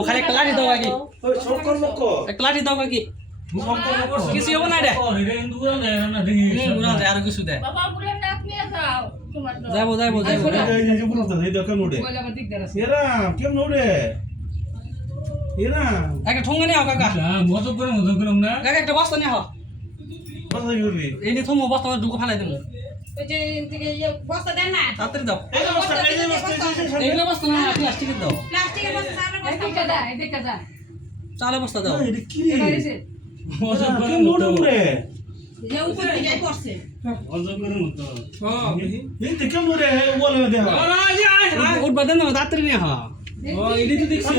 খালি একটা লাঠি দাও আগে ওই শঙ্কর মক্ক একটা লাঠি দাও আগে কিছু হবে না রে আর কিছু দে যাবো যাবো যাবো এই যে বলতো এই দেখেন ওড়ে এরা কেমন ওড়ে এরা একটা ঠোঙ্গা নিয়ে কাকা মজা করে না কাকা একটা বস্তা নিয়ে হও কথা করবি এই নিয়ে থমো বস্তা ঢুকে ফেলাই দেবো ওই যে বস্তা দেন না তাড়াতাড়ি দাও এই যে বস্তা এই যে বস্তা এইগুলো বস্তা না প্লাস্টিকের দাও প্লাস্টিকের বস্তা চালের বস্তা চালের বস্তা দাও এটা কি রে মজা করে কেমন ওড়ে যে উপর দিকে পড়ছে মজা করে মতো এই তো কেমন ওড়ে বলে দেখা উঠবা দেন না তাড়াতাড়ি নিয়ে হও এডি তো দেখছি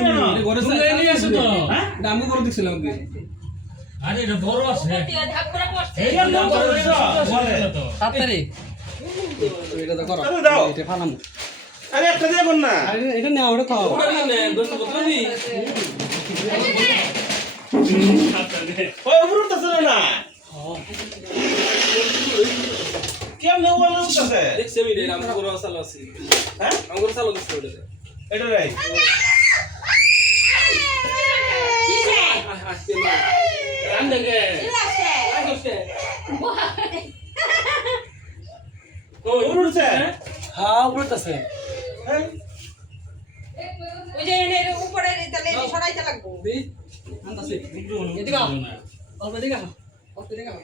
ঘরে নিয়ে আসো তো হ্যাঁ আমি করে দেখছিলাম আরে এটা বড় আছে ধাপ করে পড়ছে এই কেমন ওড়ে বলে তাড়াতাড়ি এটা তো করো তাড়াতাড়ি দাও। এটা ফালাম আরে একটা দিয়ে কোন না আরে এটা নাও ওটা খাও ওই উপরে তো চলে না কেমন বলে উঠছে দেখছি আমি রে আমরা করে চালু আছি হ্যাঁ আমরা চালু দিছি ওটা এটা রে উঠছে হ্যাঁ উঠতেছে হ্যাঁ ওই যে উপরে তাহলে সরাইতে লাগবো দি আনতাছি এদিকে আও অল্প এদিকে আও অল্প এদিকে আও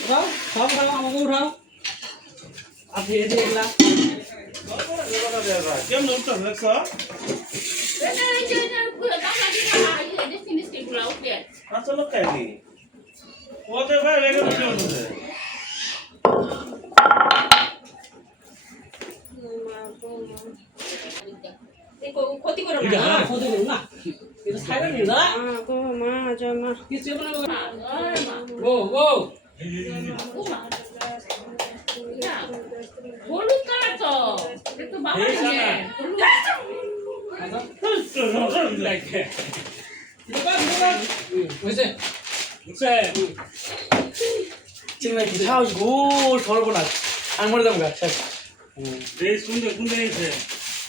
উঠাও সব উঠাও আমাকে উঠাও আপনি এদিকে এগুলা কেমন উঠছে দেখছো আসলে খাইনি ওতে ভাই রেগে বসে উঠছে ক্ষতি করো এটা না ক্ষতি করুন না এটা ছাইরা নিন না মা জামা কিছু হবে না গো গো হলুদ কালার তো একটু বাবা নিয়ে হইছে চিংড়ি কি খাও গোল সর্বনাশ আমি মরে যাবো গাছ এই সুন্দর কোন দিয়েছে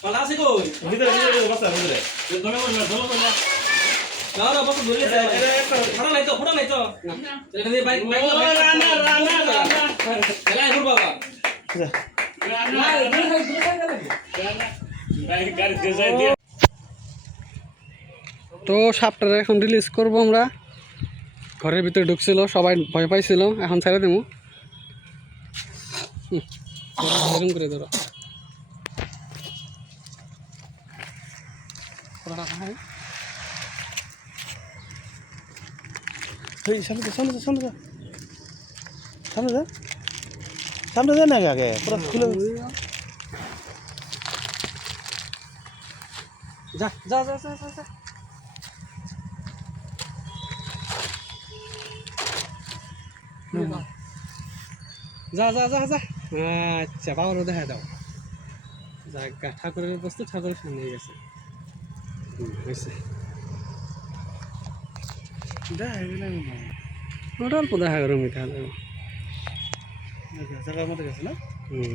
ভালো আছে কই ভিতরে ভিতরে বসা ভিতরে দলে বললা না না বস ধরে ফড়া নাই তো ফড়া নাই তো এটা দিয়ে বাইক বাইক এলাই ঘুর বাবা তো সাপটারে এখন রিলিজ করবো আমরা ঘরের ভিতরে ঢুকছিল সবাই ভয় পাইছিল এখন ছেড়ে দেবো এরকম করে ধরো সামনে সামনে সামনে সামনে যা সামনে যা না আগে পুরো খুলে যা যা যা যা যা যা যা যা যা যা আচ্ছা বাবারও দেখা দাও জায়গা ঠাকুরের বস্তু ঠাকুরের সামনে গেছে হয়েছে ওটা অল্প দেখা করো মিঠা জায়গার মধ্যে গেছে না হুম